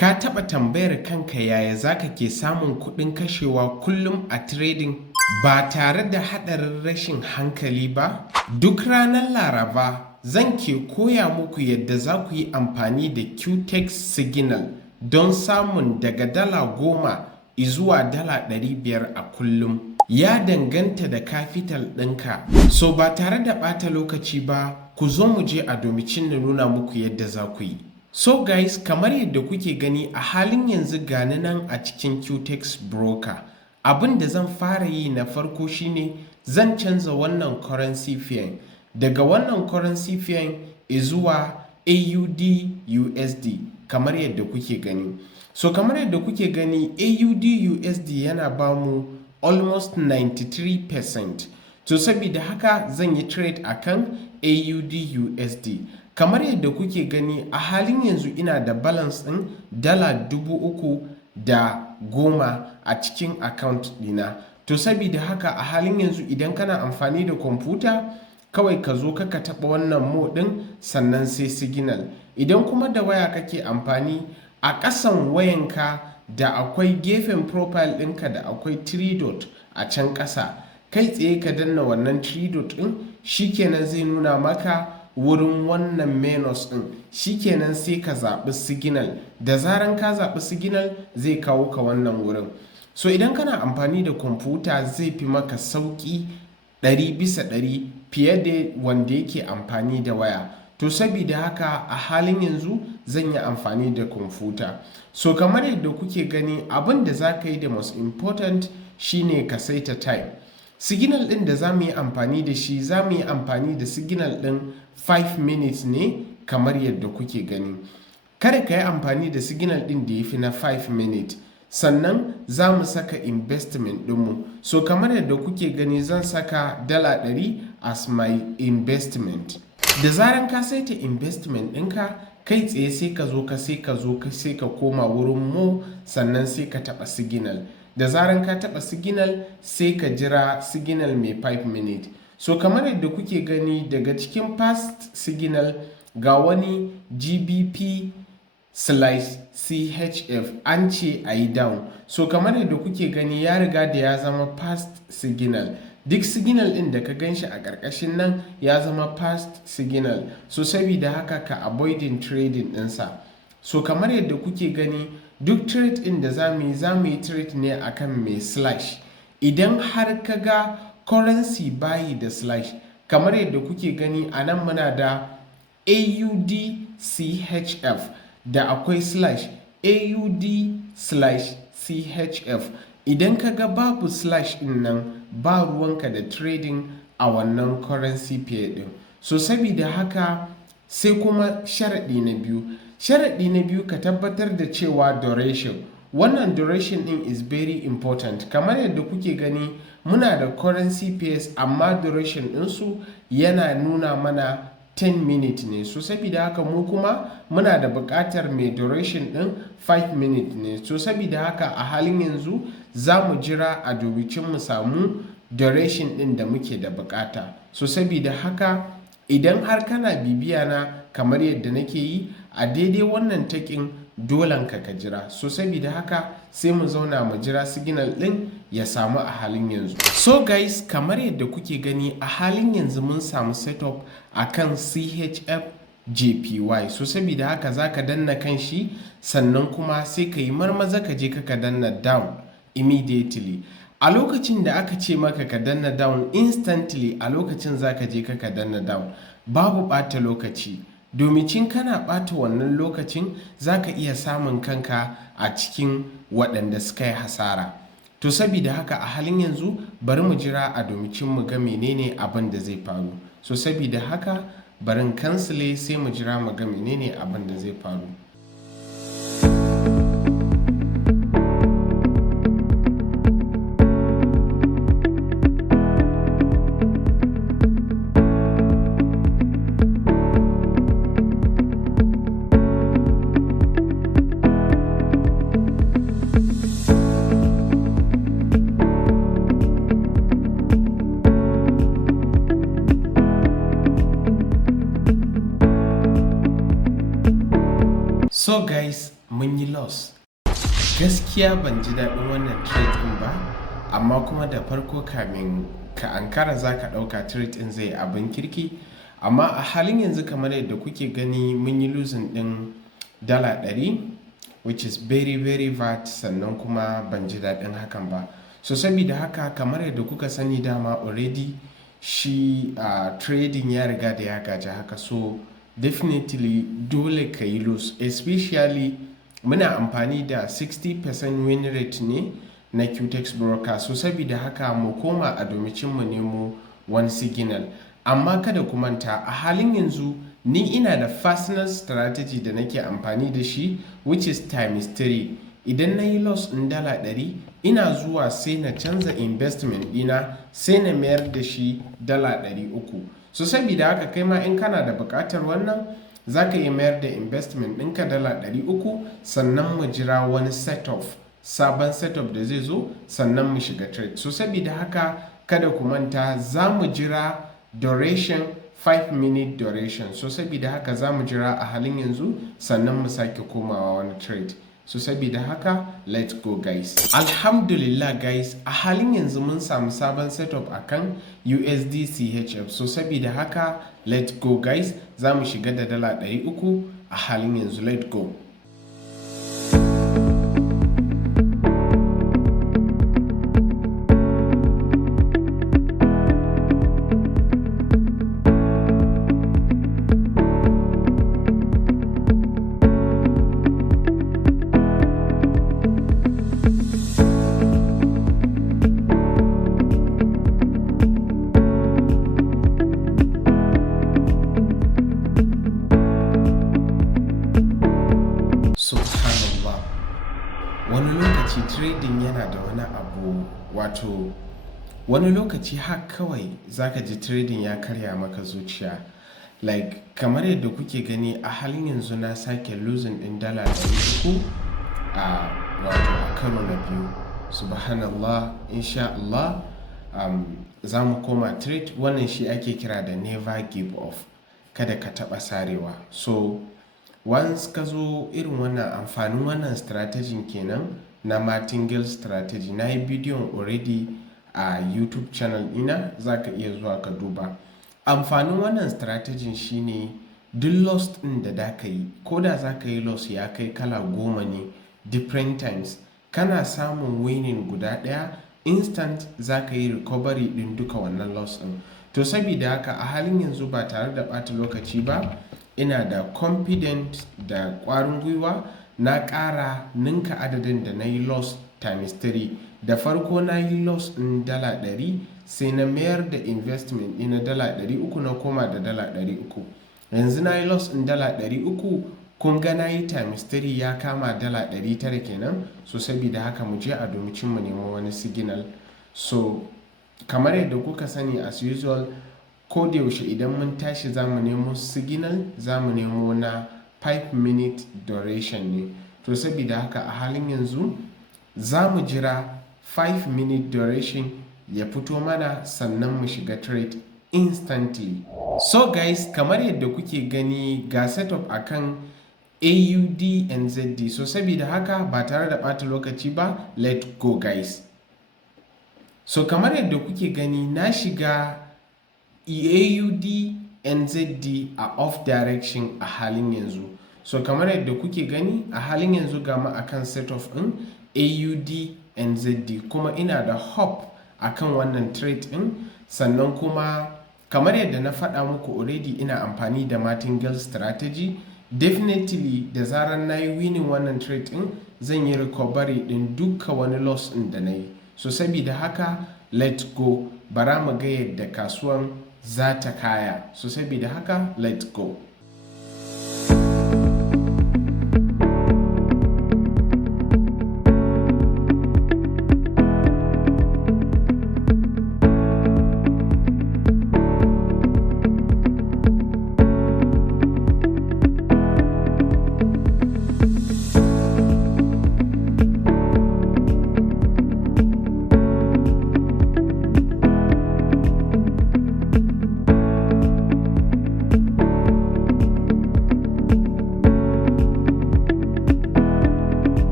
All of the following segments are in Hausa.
Ka taɓa tambayar kanka yaya zaka ke samun kuɗin kashewa kullum a trading ba tare da haɗarin rashin hankali ba? Duk ranar Laraba zan ke koya muku yadda za ku yi amfani da Quotex signal don samun daga $10 zuwa $500 a kullum. Ya danganta da capital ɗinka. So ba tare da ɓata lokaci ba, ku zo mu je a domicin na nuna muku yadda za ku yi. So guys, kamar yadda kuke gani a halin yanzu gani nan a cikin Quotex broker. Abin da zan fara yi na farko shine zan canza wannan currency pair daga wannan currency pair zuwa AUD USD kamar yadda kuke gani. So kamar yadda kuke gani AUD USD yana bamu almost 93%. To saboda haka zan yi trade akan AUD USD. Kamar yadda kuke gani a halin yanzu ina da balance ɗin $310 a cikin account ɗina. To saboda haka a halin yanzu idan kana amfani da kwamfuta kawai ka zo ka taɓa wannan mode ɗin sannan sai signal. Idan kuma da waya kake amfani a ƙasan wayanka da akwai gefen profile ɗinka da akwai 3 dot a can ƙasa. Kai tsaye ka danna wannan 3 dot ɗin shikenan zai nuna maka wurin wannan menus ɗin, shikenan sai ka zaɓi signal. Da zaran ka zaɓi signal zai kawo ka wannan wurin. So idan kana amfani da kwamfuta zai fi maka sauƙi 100% fiye da wanda yake amfani da waya. To saboda haka a halin yanzu zan yi amfani da kwamfuta. So kamar yadda kuke gani abin da za ka yi da most important shine ka saita time. Signal ɗin da za mu yi amfani da shi za mu yi amfani da signal ɗin 5 minutes ne kamar yadda kuke gani. Kada ka yi amfani da signal ɗin da ya fi na 5 minutes. Sannan za mu saka investment ɗinmu. So kamar yadda kuke gani zan saka $100 as my investment. Da zaran ka saita investment ɗinka kai tsaye sai ka koma wurin mu sannan sai ka taɓa signal. Da zaran ka taɓa signal sai ka jira signal mai 5 minutes. So kamar yadda kuke gani daga cikin past signal ga wani GBP/CHF an ce a yi down. So kamar yadda kuke gani ya riga da ya zama past signal. Duk signal ɗin da ka gan shi a ƙarƙashin nan ya zama past signal. So saboda haka ka avoiding trading ɗinsa. So kamar yadda kuke gani duk trade ɗin da za mu yi trade ne akan mai slash. Idan har ka ga currency bayi da slash kamar yadda kuke gani a nan muna da AUD/CHF da akwai slash AUD/CHF. Idan ka ga babu slash ɗin nan ba ruwanka da trading a wannan currency pair ɗin. So saboda haka sai kuma sharaɗi na biyu. Sharaɗi na biyu ka tabbatar da cewa duration. Wannan duration ɗin is very important. Kamar yadda kuke gani muna da currency pairs amma duration ɗinsu yana nuna mana 10 minutes ne. So saboda haka mu kuma muna da buƙatar mai duration ɗin 5 minutes ne. So saboda haka a halin yanzu za mu jira a domicin mu samu duration ɗin da muke da buƙata. So saboda haka idan har kana bibiya na kamar yadda nake yi a daidai wannan takin dolan ka jira. So saboda haka sai mu zauna mu jira signal ɗin ya samu a halin yanzu. So guys, kamar yadda kuke gani a halin yanzu mun samu setup akan CHF JPY. So saboda haka zaka danna kan shi sannan kuma sai ka yi marmaza ka je ka danna down immediately. A lokacin da aka ce maka ka danna down instantly a lokacin zaka je ka danna down. Babu ɓata lokaci. Domicin kana ɓata wannan lokacin zaka iya samun kanka a cikin waɗanda suka yi hasara. To saboda haka a halin yanzu bari mu jira a domicin mu ga menene abin da zai faru. So saboda haka barin cancel sai mu jira mu ga menene abin da zai faru. So guys, mun yi loss. loss. Gaskiya ban ji daɗin wannan trade ɗin ba, amma kuma da farko kamin ka ankara za ka ɗauka trade ɗin zai abin kirki, amma a halin yanzu kamar yadda kuke gani mun yi losing ɗin dala 100, which is very very bad, sannan kuma ban ji daɗin hakan ba. So saboda haka kamar yadda kuka sani dama already shi trading ya riga da ya gaji haka, so definitely dole ka yi lose, especially muna amfani da 60% win rate ne na Quotex broker. So saboda haka mu koma a domicin mu nemo wani signal, amma kada ku manta a halin yanzu ni ina da personal strategy da nake amfani da shi, which is times 3. Idan na yi loss ɗin dala 100, ina zuwa sai na canza investment ɗina sai na mayar da shi dala 300. So saboda haka kai ma in kana da buƙatar wannan za ka iya mayar da investment ɗinka dala 300, sannan mu jira wani sabon setup da zai zo, sannan mu shiga trade. So saboda haka kada ku manta za mu jira duration 5-minute duration. So saboda haka za mu jira a halin yanzu sannan mu sake komawa wani trade. So saboda haka let's go guys. Alhamdulillah guys, a halin yanzu mun samu sabon setup akan USD CHF. So saboda haka let's go guys, za mu shiga da dala 300 a halin yanzu. Let's go. Subhanallah, wani lokaci trading yana da wani abu, wato wani lokaci har kawai zaka ji trading ya karya maka zuciya. Like kamar yadda kuke gani a halin yanzu na sake losing ɗin dala 300 a wato a karo na biyu. Subhanallah, insha Allah za mu koma trade. Wannan shi ake kira da never give off, kada ka taɓa sarewa. So once ka zo irin wannan amfanin wannan strategy kenan na martingale strategy, na yi bidiyon already a YouTube channel ina, za ka iya zuwa ka duba. Amfanin wannan strategy shine duk loss ɗin da ka yi, ko da za ka yi loss ya kai kala 10 ne different times, kana samun winning guda ɗaya instant, za ka yi recovery ɗin duka wannan loss ɗin. To saboda haka a halin yanzu ba tare da ɓata lokaci ba, ina da confident da ƙwarin gwiwa na ƙara ninka adadin da na yi loss times 3. Da farko na yi loss ɗin dala 100, sai na mayar da investment ɗina dala 300 na koma da dala 300. Yanzu na yi loss ɗin dala 300, kun ga na yi times 3 ya kama dala 900 kenan. So saboda haka mu je a domicin mu nemo wani signal. So kamar yadda kuka sani as usual, ko da yaushe idan mun tashi za mu nemo signal, za mu nemo na 5-minute duration ne. To saboda haka a halin yanzu za mu jira 5-minute duration ya fito mana, sannan mu shiga trade instantly. So guys, kamar yadda kuke gani ga setup akan AUD and ZD. So saboda haka ba tare da ɓata lokaci ba, let's go guys. So kamar yadda kuke gani na shiga AUD NZD a off direction a halin yanzu. So kamar yadda kuke gani a halin yanzu ga mu akan set of ɗin AUD NZD, kuma ina da hop akan wannan trade ɗin. Sannan kuma kamar yadda na faɗa muku already, ina amfani da martingale strategy. Definitely da zarar na yi winning wannan trade ɗin, zan yi recovery ɗin duka wani loss ɗin da na yi. So saboda haka let's go, bara mu ga yadda kasuwan za ta kaya. So saboda haka let's go.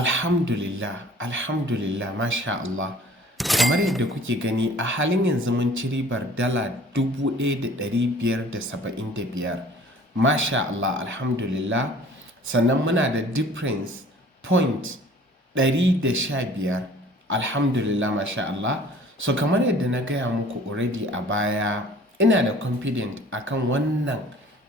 Alhamdulillah, masha Allah. Kamar yadda kuke gani a halin yanzu mun ci ribar dala 1,575. Masha Allah, alhamdulillah. Sannan muna da difference point 115. Alhamdulillah, masha Allah. So kamar yadda na gaya muku already a baya, ina da confident akan wannan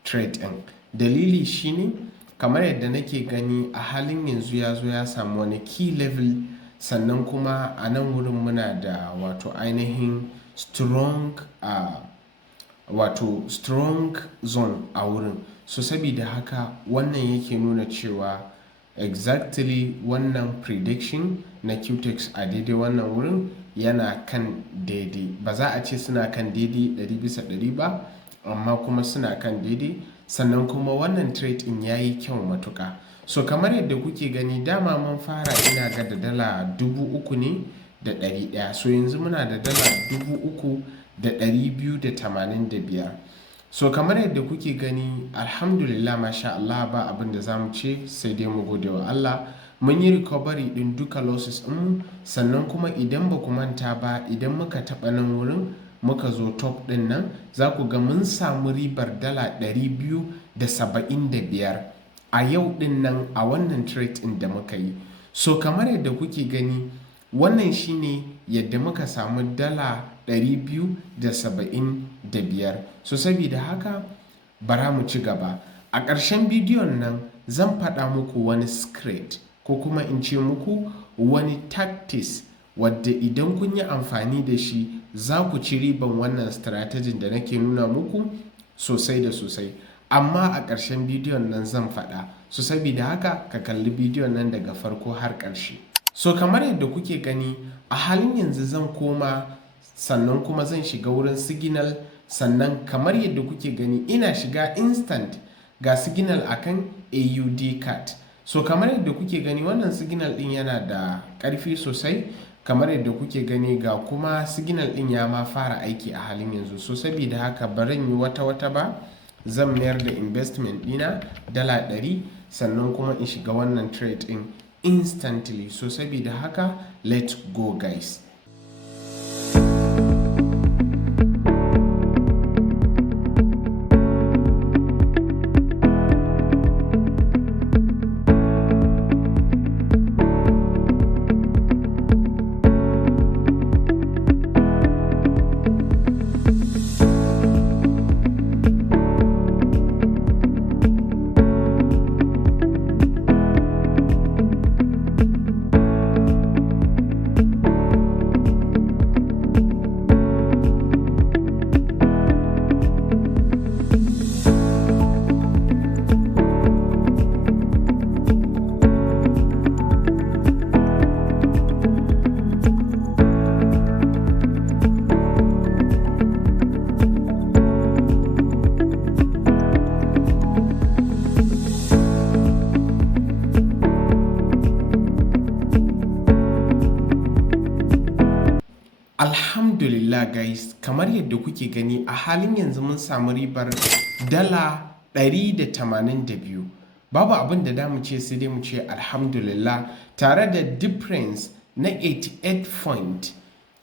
trade ɗin. Dalili shine kamar yadda nake gani a halin yanzu ya zo ya samu wani key level, sannan kuma a nan wurin muna da wato ainihin strong zone a wurin. So sabida haka wannan yake nuna cewa exactly wannan prediction na Quotex a daidai wannan wurin yana kan daidai. Ba za a ce suna kan daidai 100% ba, amma kuma suna kan daidai. Sannan kuma wannan trade in yayi kyau matuƙa. So kamar yadda kuke gani dama mun fara ina ga da dala 3,100. So yanzu muna da dala 3,285. So kamar yadda kuke gani alhamdulillah, masha Allah, ba abin da za mu ce sai dai mu gode wa Allah. Mun yi recovery din duka losses ɗin, sannan kuma idan ba ku manta ba, idan muka taɓa nan wurin muka zo top ɗin nan, za ku ga mun samu ribar dala 275 a yau ɗin nan a wannan trade ɗin da muka yi. So kamar yadda kuke gani wannan shine yadda muka samu dala 275. So saboda haka bara mu ci gaba. A ƙarshen bidiyon nan zan faɗa muku wani secret ko kuma in ce muku wani tactics wadda idan kun yi amfani da shi za ku ci riban wannan strategy da nake nuna muku sosai da sosai. Amma a ƙarshen bidiyon nan zan faɗa. So saboda haka ka kalli bidiyon nan daga farko har ƙarshe. So kamar yadda kuke gani a halin yanzu zan koma, sannan kuma zan shiga wurin signal, sannan kamar yadda kuke gani ina shiga instant ga signal akan AUD card. So kamar yadda kuke gani wannan signal din yana da ƙarfi sosai. Kamar yadda kuke gani ga kuma signal din ya ma fara aiki a halin yanzu. So saboda haka baran yi wata ba, zan mayar da investment dina dala 100, sannan kuma in shiga wannan trade din instantly. So saboda haka let's go guys. Alhamdulillah guys, kamar yadda kuke gani a halin yanzu mun samu ribar dala 182. Babu abin da damu ce sai dai mu ce alhamdulillah, tare da difference na 88 point.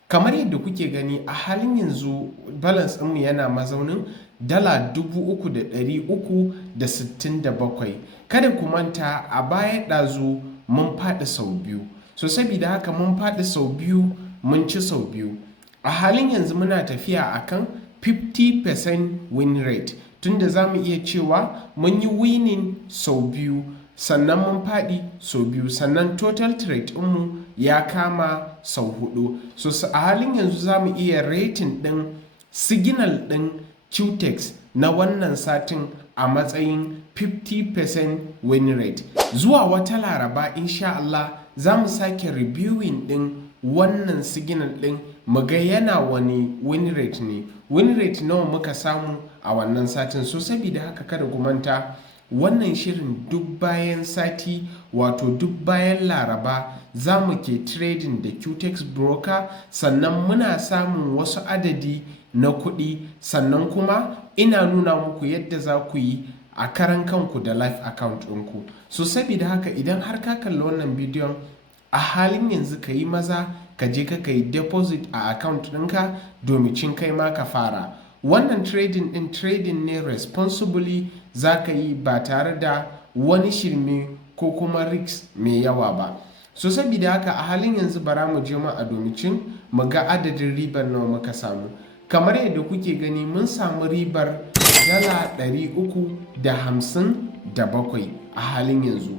Kamar yadda kuke gani a halin yanzu balance ɗinmu yana mazaunin dala 3,367. Kada ku manta a baya ɗazu mun faɗi sau biyu. So saboda haka mun faɗi sau biyu mun ci sau biyu. A halin yanzu muna tafiya akan 50% win rate, tunda za mu iya cewa mun yi winning sau biyu, sannan mun faɗi sau biyu, sannan total trade ɗinmu ya kama sau 4. So a halin yanzu za mu iya rating ɗin signal ɗin Quotex na wannan satin a matsayin 50% win rate. Zuwa wata laraba insha Allah za mu sake reviewing ɗin wannan signal ɗin mu ga yana wani win rate ne, win rate nawa muka samu a wannan satin. So saboda haka kada ku manta wannan shirin duk bayan sati, wato duk bayan laraba za mu ke trading da Quotex broker, sannan muna samun wasu adadi na kuɗi, sannan kuma ina nuna muku yadda za ku yi a karan kanku da live account ɗinku. So saboda haka idan har ka kalli wannan bidiyon a halin yanzu ka yi maza ka je ka yi deposit a account ɗinka domin kai ma ka fara. Wannan trading ɗin trading ne responsibly za ka yi ba tare da wani shirme ko kuma risk mai yawa ba. So saboda haka a halin yanzu bara mu je mu a domin mu ga adadin ribar nawa muka samu. Kamar yadda kuke gani mun samu ribar dala 357 a halin yanzu.